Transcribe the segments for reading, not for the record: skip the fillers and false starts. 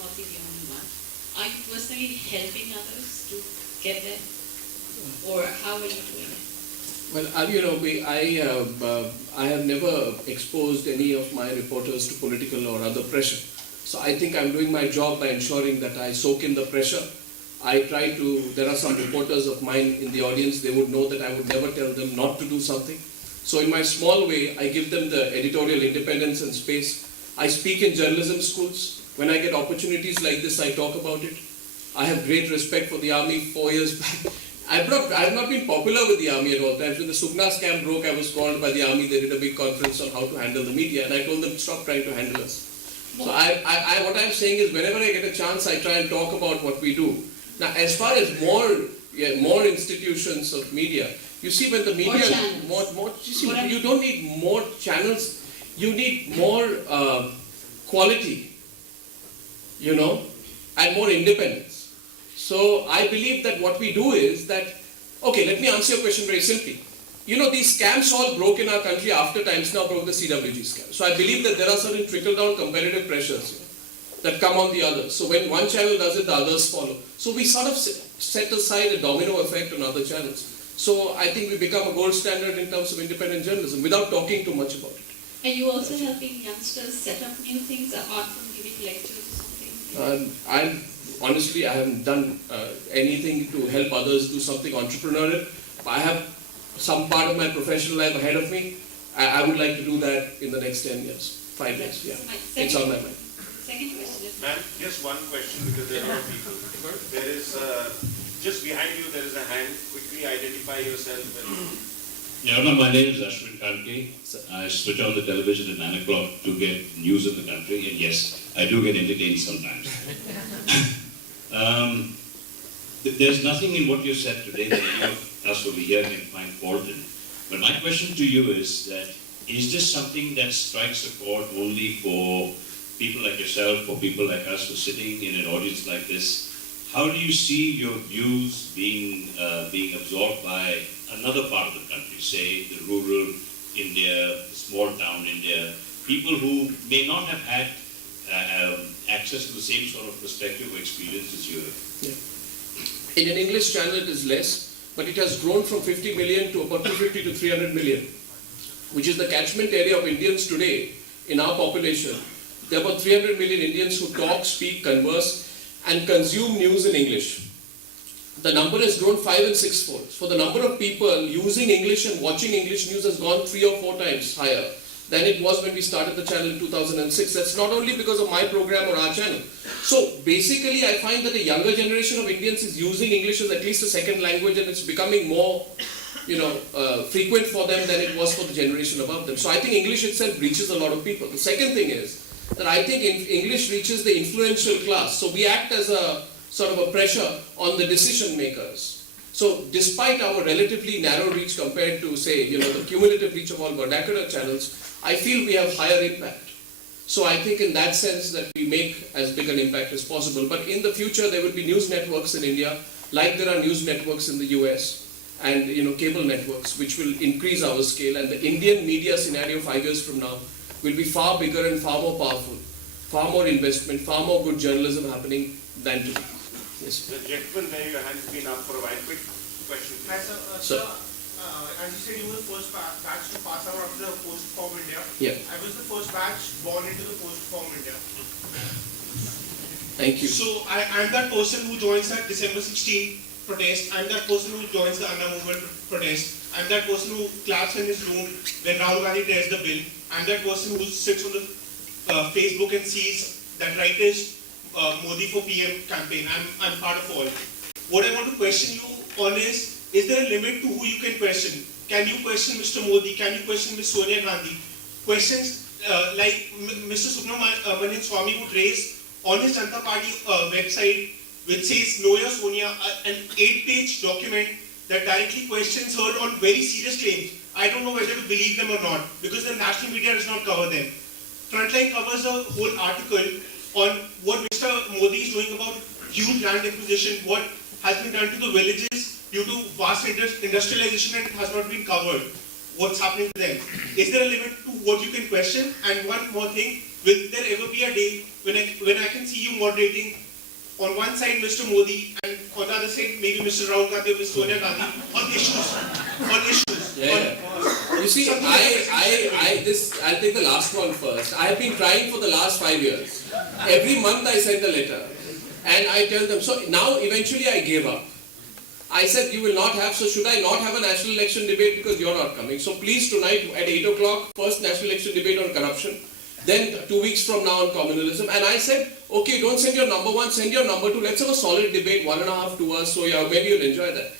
not be the only one. Are you personally helping others to get there? Or how are you doing it? Well, I have never exposed any of my reporters to political or other pressure. So I think I'm doing my job by ensuring that I soak in the pressure. There are some reporters of mine in the audience, they would know that I would never tell them not to do something. So in my small way, I give them the editorial independence and space. I speak in journalism schools. When I get opportunities like this, I talk about it. I have great respect for the army 4 years back. I have not been popular with the army at all times. When the Sugna scam broke, I was called by the army. They did a big conference on how to handle the media, and I told them, stop trying to handle us. So what I'm saying is, whenever I get a chance, I try and talk about what we do. Now, as far as more institutions of media, you see when the media... you don't need more channels, you need more quality, and more independence. So I believe that what we do is that, okay, let me answer your question very simply. These scams all broke in our country after Times Now broke the CWG scam. So I believe that there are certain trickle-down competitive pressures that come on the others. So when one channel does it, the others follow. So we sort of set aside a domino effect on other channels. So I think we become a gold standard in terms of independent journalism without talking too much about it. Are you also helping youngsters set up new things apart from giving lectures or something? Honestly, I haven't done anything to help others do something entrepreneurial. I have some part of my professional life ahead of me. I would like to do that in the next 10 years, 5 years, yeah. It's on my mind. Second question. Ma'am, just one question because there are a lot of people. There is, just behind you there is a hand. Quickly identify yourself. My name is Ashwin Kanke. I switch on the television at 9 o'clock to get news in the country, and yes, I do get entertained sometimes. There's nothing in what you said today that any of us over here can find fault in. But my question to you is that, is this something that strikes a chord only for people like yourself, for people like us who are sitting in an audience like this? How do you see your views being absorbed by another part of the country, say the rural India, the small town India, people who may not have had access to the same sort of perspective or experience as you have? Yeah. In an English channel it is less, but it has grown from 50 million to about 250 to 300 million, which is the catchment area of Indians today in our population. There are about 300 million Indians who talk, speak, converse, and consume news in English. The number has grown 5 and 6-fold. For the number of people using English and watching English news has gone 3 or 4 times higher than it was when we started the channel in 2006. That's not only because of my program or our channel. So basically I find that the younger generation of Indians is using English as at least a second language, and it's becoming more frequent for them than it was for the generation above them. So I think English itself reaches a lot of people. The second thing is that I think English reaches the influential class. So we act as a sort of a pressure on the decision makers. So despite our relatively narrow reach compared to, say, the cumulative reach of all vernacular channels, I feel we have higher impact. So I think in that sense that we make as big an impact as possible. But in the future there will be news networks in India, like there are news networks in the US, and cable networks, which will increase our scale. And the Indian media scenario 5 years from now will be far bigger and far more powerful, far more investment, far more good journalism happening than today. Yes. The gentleman there, your hand has been up for a while. Quick question. Hi, sir. As you said, you were the first batch to pass out of the post-reform India. Yeah. I was the first batch born into the post-reform India. Thank you. So I'm that person who joins that December 16 protest. I'm that person who joins the Anna movement protest. I'm that person who claps in his room when Rahul Gandhi tears the bill. I'm that person who sits on the Facebook and sees that rightist Modi for PM campaign. I'm part of all. What I want to question you on is there a limit to who you can question? Can you question Mr. Modi? Can you question Ms. Sonia Gandhi? Questions like Mr. Subramanian Swamy would raise on his Janata Party website, which says Know Your Sonia, an 8-page document that directly questions her on very serious claims. I don't know whether to believe them or not, because the national media does not cover them. Frontline covers a whole article on what Mr. Modi is doing about huge land acquisition, what has been done to the villages due to vast industrialization, and it has not been covered. What's happening to them? Is there a limit to what you can question? And one more thing, will there ever be a day when I can see you moderating on one side Mr. Modi and on the other side maybe Mr. Rahul Gandhi or Ms. Sonia Gandhi on issues. Yeah. You see, I'll take the last one first. I have been trying for the last 5 years. Every month I send a letter and I tell them, so now eventually I gave up. I said, you will not have, so should I not have a national election debate because you're not coming? So please tonight at 8 o'clock, first national election debate on corruption. Then 2 weeks from now on communalism. And I said, okay, don't send your number one, send your number two. Let's have a solid debate, 1.5 2 hours. So yeah, maybe you'll enjoy that.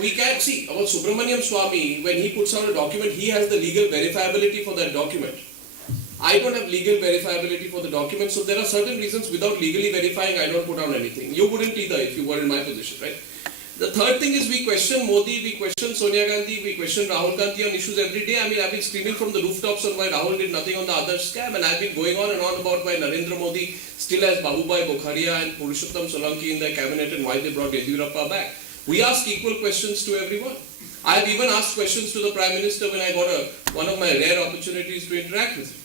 We can see about Subramaniam Swamy, when he puts out a document, he has the legal verifiability for that document. I don't have legal verifiability for the document, so there are certain reasons without legally verifying, I don't put on anything. You wouldn't either if you were in my position, right? The third thing is we question Modi, we question Sonia Gandhi, we question Rahul Gandhi on issues every day. I mean, I've been screaming from the rooftops on why Rahul did nothing on the other scam, and I've been going on and on about why Narendra Modi still has Babubhai Bokharia and Purushottam Solanki in their cabinet and why they brought Yediyurappa back. We ask equal questions to everyone. I have even asked questions to the Prime Minister when I got one of my rare opportunities to interact with him.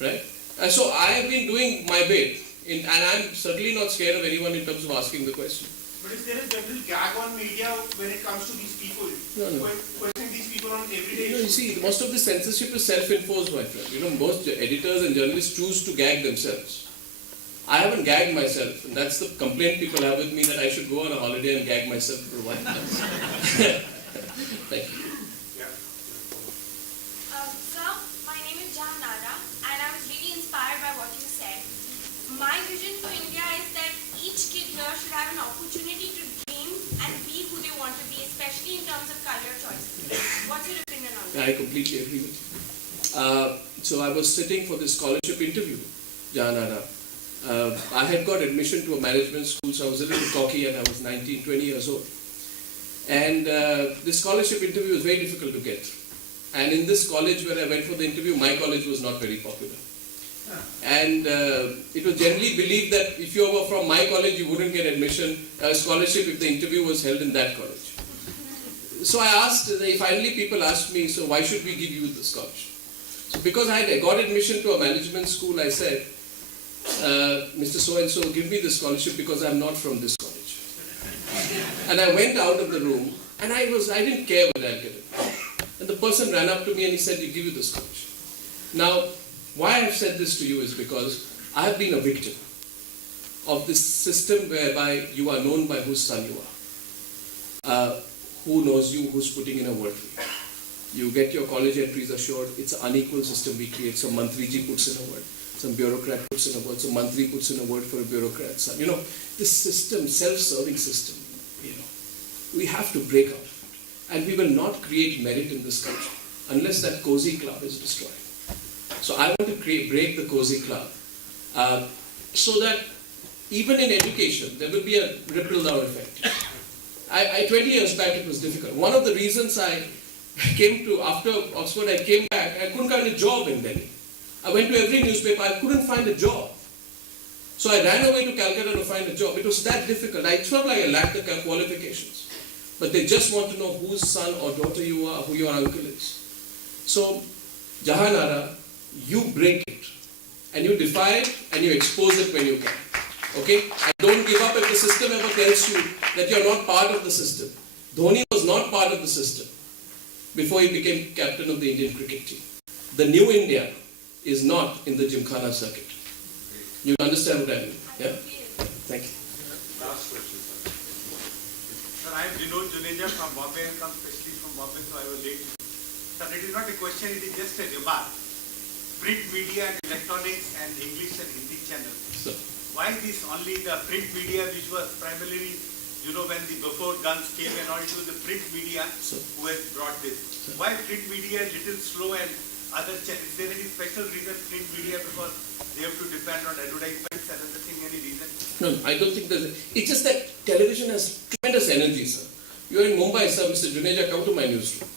Right? And so I have been doing my bit, and I'm certainly not scared of anyone in terms of asking the question. But is there a general gag on media when it comes to these people? No. Questioning these people on everyday You issues? see, most of the censorship is self-imposed, my friend. Most editors and journalists choose to gag themselves. I haven't gagged myself, and that's the complaint people have with me, that I should go on a holiday and gag myself for a while. Thank you. Sir, my name is Jahanara, and I was really inspired by what you said. My vision for India is that each kid here should have an opportunity to dream and be who they want to be, especially in terms of career choices. What's your opinion on that? I completely agree with you. So I was sitting for this scholarship interview, Jahanara. I had got admission to a management school, so I was a little cocky and I was 19, 20 years old. And this scholarship interview was very difficult to get. And in this college where I went for the interview, my college was not very popular. And it was generally believed that if you were from my college, you wouldn't get admission, scholarship if the interview was held in that college. So I asked, finally people asked me, so why should we give you the scholarship? So because I had got admission to a management school, I said, Mr. So-and-so, give me the scholarship because I'm not from this college. And I went out of the room and I didn't care whether I'd get it. And the person ran up to me and he said, "You give you the scholarship." Now, why I have said this to you is because I have been a victim of this system whereby you are known by whose son you are. Who knows you, who's putting in a word for you. You get your college entries assured. It's an unequal system we create. Some Mantriji puts in a word. Some bureaucrat puts in a word, some mantri puts in a word for a bureaucrat. This system, self-serving system, we have to break out of it. And we will not create merit in this country unless that cozy club is destroyed. So I want to break the cozy club so that even in education, there will be a ripple down effect. 20 years back, it was difficult. One of the reasons I came to, after Oxford, I came back, I couldn't find a job in Delhi. I went to every newspaper, I couldn't find a job. So I ran away to Calcutta to find a job. It was that difficult. It's not like I lacked the qualifications. But they just want to know whose son or daughter you are, who your uncle is. So, Jahanara, you break it. And you defy it and you expose it when you can. Okay? And don't give up if the system ever tells you that you're not part of the system. Dhoni was not part of the system before he became captain of the Indian cricket team. The new India is not in the Gymkhana circuit. You understand what I mean? Yeah? Thank you. Last question, sir. Sir, I am Vinod Juneja from Bombay. I come specially from Bombay, so I was late. Sir, it is not a question, it is just a remark. Print media and electronics and English and Hindi channels. So, Why this only the print media, which was primarily, when the before guns came and all, it was the print media who has brought this. Why print media is little slow and other channels? Is there any special reason print media, because they have to depend on advertisements and other thing, any reason? no, I don't think there's it's just that television has tremendous energy, sir. You're in Mumbai, sir, Mr. Juneja, come to my newsroom.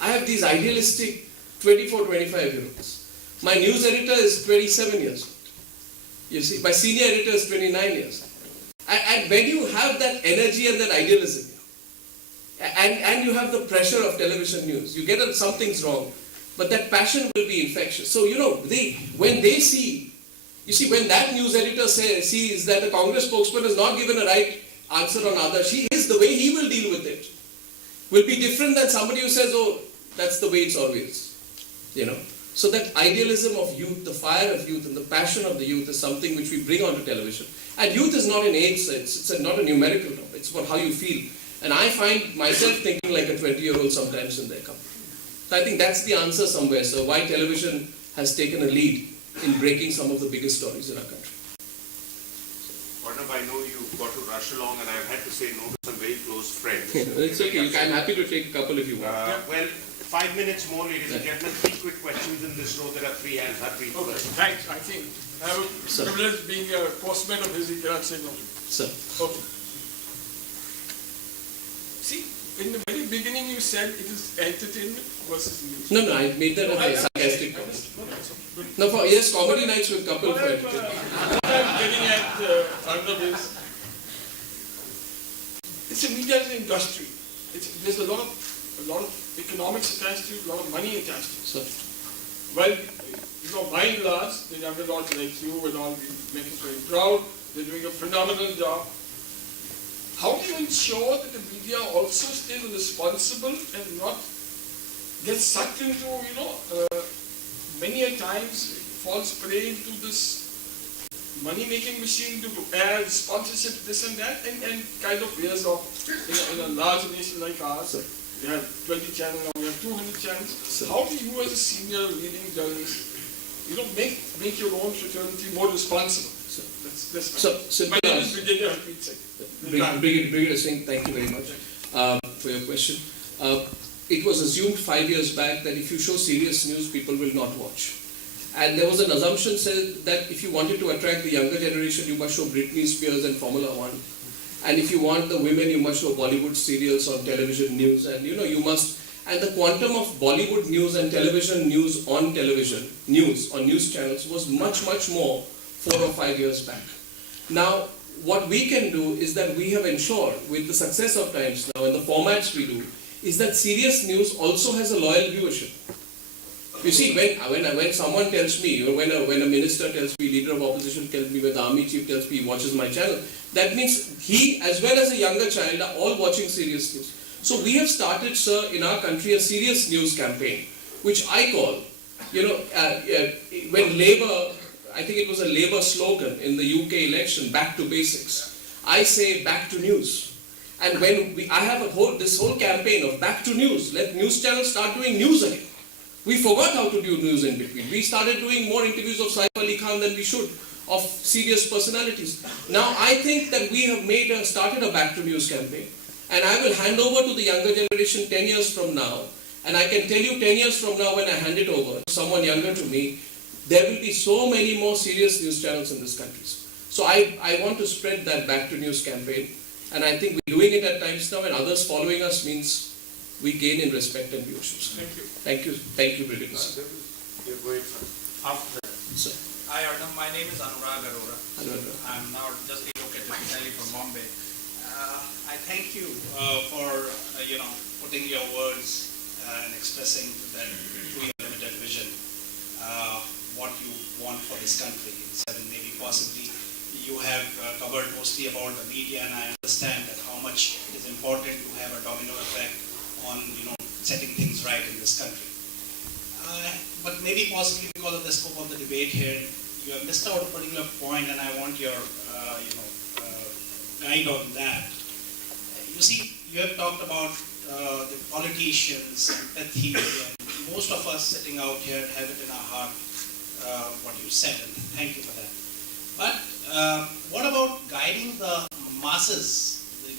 I have these idealistic 24, 25-year-olds. My news editor is 27 years old. You see, my senior editor is 29 years old. And when you have that energy and that idealism, and you have the pressure of television news, you get something's wrong, but that passion will be infectious. So, when they see You see, when that news editor sees that the Congress spokesman has not given a right answer on others, the way he will deal with it will be different than somebody who says, oh, that's the way it's always. So that idealism of youth, the fire of youth and the passion of the youth is something which we bring onto television. And youth is not an age, it's not a numerical number, it's about how you feel. And I find myself thinking like a 20-year-old sometimes in their company. So I think that's the answer somewhere. So why television has taken a lead in breaking some of the biggest stories in our country. Arnab, I know you've got to rush along and I've had to say no to some very close friends. It's okay, I'm happy to take a couple if you want. Well, 5 minutes more, ladies and gentlemen. 3 quick questions in this row. There are 3 hands. Harpreet Okay, first. thanks. I think I have a privilege being a postman of his, he cannot say no. Sir. Okay. See, in the very beginning you said it is entertainment versus news. No, I made that as a sarcastic comment. No, yes, comedy nights with couple for entertainment. What I'm getting at, Arnab, is it's a media industry. There's a lot of economics attached to it, a lot of money attached to it. Sir. Well, by and large, the younger lot like you and all, we make us very proud. They're doing a phenomenal job. How do you ensure that the media also stays responsible and not get sucked into, many a times falls prey into this money-making machine to add sponsorship, this and that, and kind of wears off in a large nation like ours. Sir. We have 20 channels, now we have 200 channels. Sir. How do you as a senior leading journalist, make your own fraternity more responsible? That's So, simple my name is answer. Brigadier Harpreet Singh. Brigadier Singh, thank you very much for your question. It was assumed 5 years back that if you show serious news, people will not watch. And there was an assumption said that if you wanted to attract the younger generation, you must show Britney Spears and Formula One. And if you want the women, you must show Bollywood serials on television news. And you must. And the quantum of Bollywood news and television news on news channels was much, much more 4 or 5 years back. Now, what we can do is that we have ensured with the success of Times Now and the formats we do, is that serious news also has a loyal viewership. You see, when someone tells me, or when a minister tells me, leader of opposition tells me, when the army chief tells me he watches my channel, that means he, as well as a younger child, are all watching serious news. So we have started, sir, in our country, a serious news campaign, which I call, when Labour, I think it was a Labour slogan in the UK election, back to basics. I say back to news. And when I have this whole campaign of back to news, let news channels start doing news again. We forgot how to do news in between. We started doing more interviews of Saif Ali Khan than we should, of serious personalities. Now I think that we have started a back to news campaign. And I will hand over to the younger generation 10 years from now. And I can tell you 10 years from now when I hand it over to someone younger to me, there will be so many more serious news channels in this country. So I want to spread that back to news campaign. And I think we're doing it at Times Now, and others following us means we gain in respect and viewership. Thank you. Thank you, Brigadier. You're going first. After. Sir. Hi Arnab, my name is Anurag Arora. Hello. I'm now just relocated entirely from Bombay. I thank you for putting your words and expressing that through your limited vision what you want for this country. Maybe possibly you have covered mostly about the media, and I understand that how much it is important to have a domino effect on setting things right in this country. But maybe possibly because of the scope of the debate here, you have missed out a particular point, and I want your guide on that. You see, you have talked about the politicians, empathy, and most of us sitting out here have it in our heart what you said, and thank you for that. But what about guiding the masses? The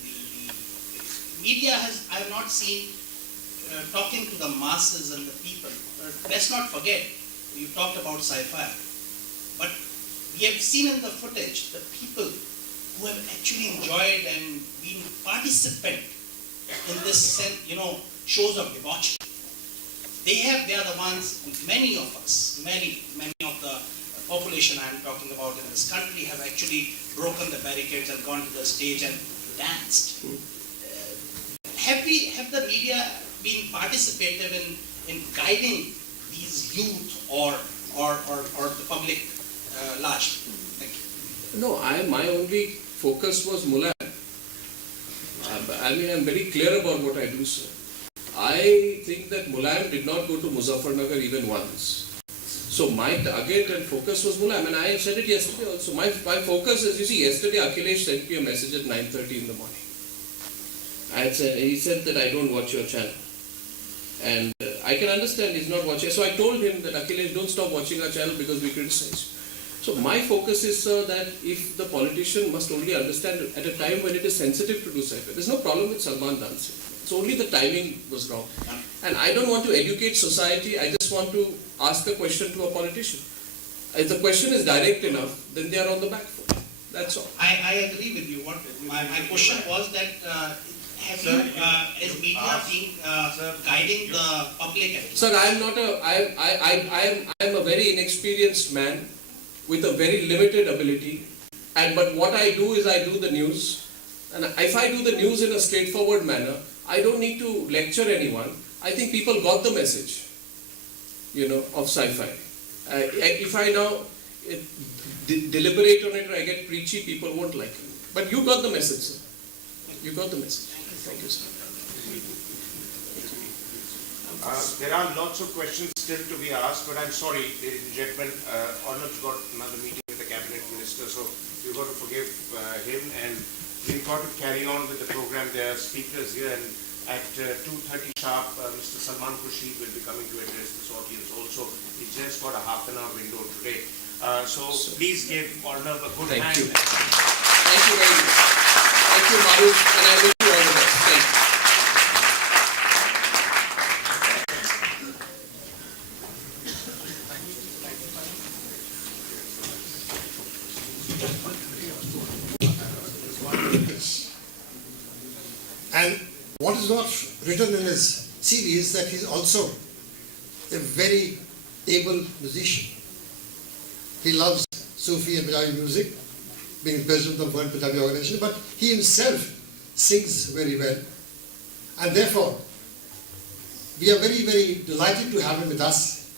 media I have not seen talking to the masses and the people. Let's not forget, you talked about sci-fi, but we have seen in the footage the people who have actually enjoyed and been participant in this, shows of debauchery. They are the ones, many of us, many of the population I am talking about in this country have actually broken the barricades and gone to the stage and danced. Have the media been participative in guiding these youth or the public largely? Thank you. No, my only focus was Mulayam. I mean, I'm very clear about what I do, sir. I think that Mulayam did not go to Muzaffarnagar even once. So my target and focus was Mulayam, and I said it yesterday also. My focus is, you see, yesterday Akhilesh sent me a message at 9:30 in the morning. He said that I don't watch your channel. And I can understand he's not watching. So I told him that, Akhilesh, don't stop watching our channel because we criticize you. So my focus is, sir, that if the politician must only understand at a time when it is sensitive to do cypher. There's no problem with Salman dancing. It's only the timing was wrong. And I don't want to educate society. I just want to ask a question to a politician. If the question is direct enough, then they are on the back foot. That's all. I agree with you. My question was that have you, is media being guiding the public? Sir, I am a very inexperienced man with a very limited ability. But what I do is I do the news. And if I do the news in a straightforward manner, I don't need to lecture anyone. I think people got the message, of sci-fi. If I now deliberate on it or I get preachy, people won't like it. But you got the message, sir. You got the message. Thank you, sir. There are lots of questions still to be asked, but I'm sorry, ladies and gentlemen, Arnab's got another meeting with the cabinet minister, so you've got to forgive him, and we've got to carry on with the program. There are speakers here, and at 2:30 sharp, Mr. Salman Khurshid will be coming to address this audience also. He's just got a half-an-hour window today. So please give Arnab a good hand. Thank you. Thank you very much. Thank you, Maru, and I wish you all the best. Thank you. And what is not written in his CV is that he's also a very able musician. He loves Sufi and Punjabi music, being president of the World Punjabi Organization, but he himself sings very well. And therefore, we are very, very delighted to have him with us.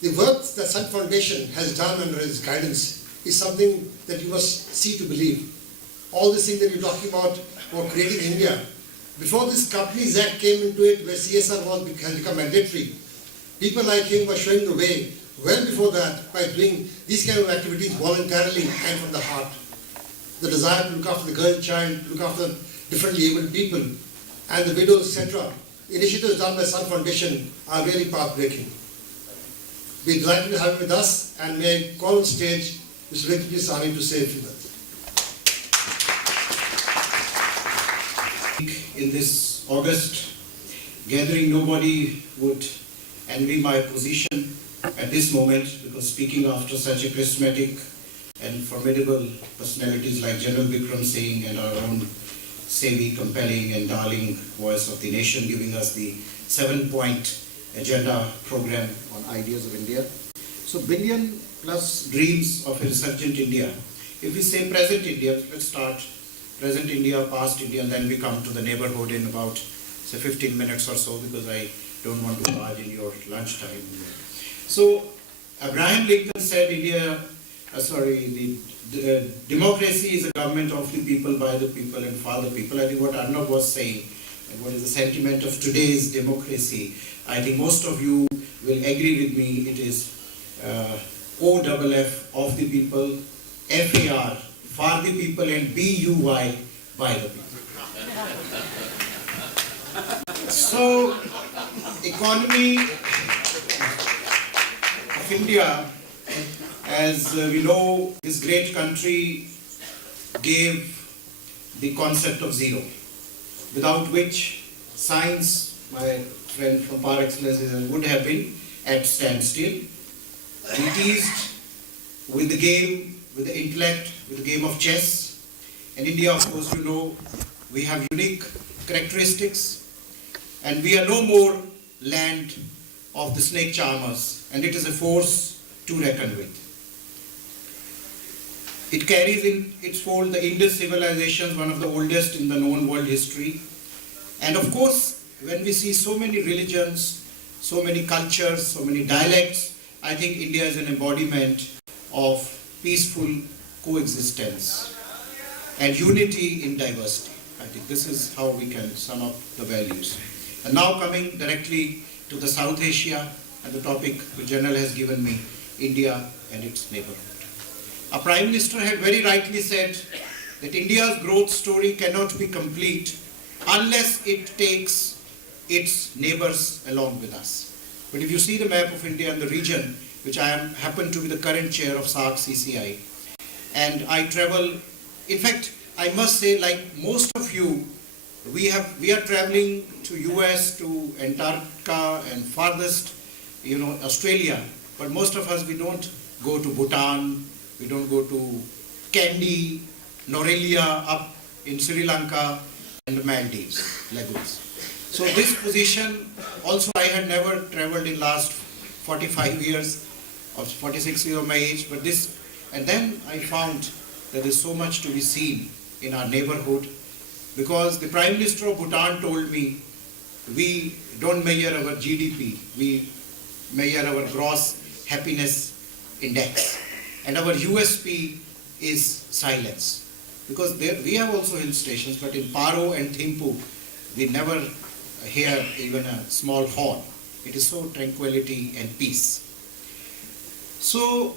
The work that Sun Foundation has done under his guidance is something that you must see to believe. All the things that you're talking about creating India, before this Companies Act came into it, where CSR has become mandatory, people like him were showing the way well before that by doing these kind of activities voluntarily and from the heart. The desire to look after the girl child, to look after differently abled people, and the widows, etc. Initiatives done by Sun Foundation are really path-breaking. We're delighted to have him with us, and may I call on stage Mr. Ritu Sahni to say a few words. In this August gathering, nobody would envy my position at this moment, because speaking after such a charismatic and formidable personalities like General Bikram Singh and our own savvy, compelling and darling voice of the nation, giving us the 7-point agenda program on ideas of India. So billion plus dreams of a resurgent India. If we say present India, let's start present India, past India, and then we come to the neighborhood in about, say, 15 minutes or so, because I don't want to barge in your lunchtime. So, Abraham Lincoln said the democracy is a government of the people, by the people, and for the people. I think what Arnab was saying, and what is the sentiment of today's democracy, I think most of you will agree with me. It is OFF, of the people, FAR, for the people, and BUY, by the people. So, economy of India, as we know, this great country gave the concept of zero, without which science, my friend from par excellence, would have been at standstill. We teased with the game, with the intellect, with the game of chess. In India, of course, you know, we have unique characteristics, and we are no more land of the snake charmers, and it is a force to reckon with. It carries in its fold the Indus civilization, one of the oldest in the known world history. And of course, when we see so many religions, so many cultures, so many dialects, I think India is an embodiment of peaceful coexistence and unity in diversity. I think this is how we can sum up the values. And now coming directly to the South Asia and the topic the General has given me, India and its neighborhood. Our Prime Minister had very rightly said that India's growth story cannot be complete unless it takes its neighbors along with us. But if you see the map of India and the region, which I happen to be the current chair of SAARC CCI, and I travel, in fact, I must say, like most of you, we are traveling to US, to Antarctica and farthest, Australia, but most of us, we don't go to Bhutan, we don't go to Kandy, Norelia, up in Sri Lanka and the Maldives, Lagos. So this position, also I had never traveled in last 45 years or 46 years of my age, but this, and then I found that there's so much to be seen in our neighborhood, because the Prime Minister of Bhutan told me, we don't measure our GDP, we measure our gross happiness index, and our USP is silence. Because there we have also hill stations, but in Paro and Thimphu, we never hear even a small horn. It is so tranquility and peace. So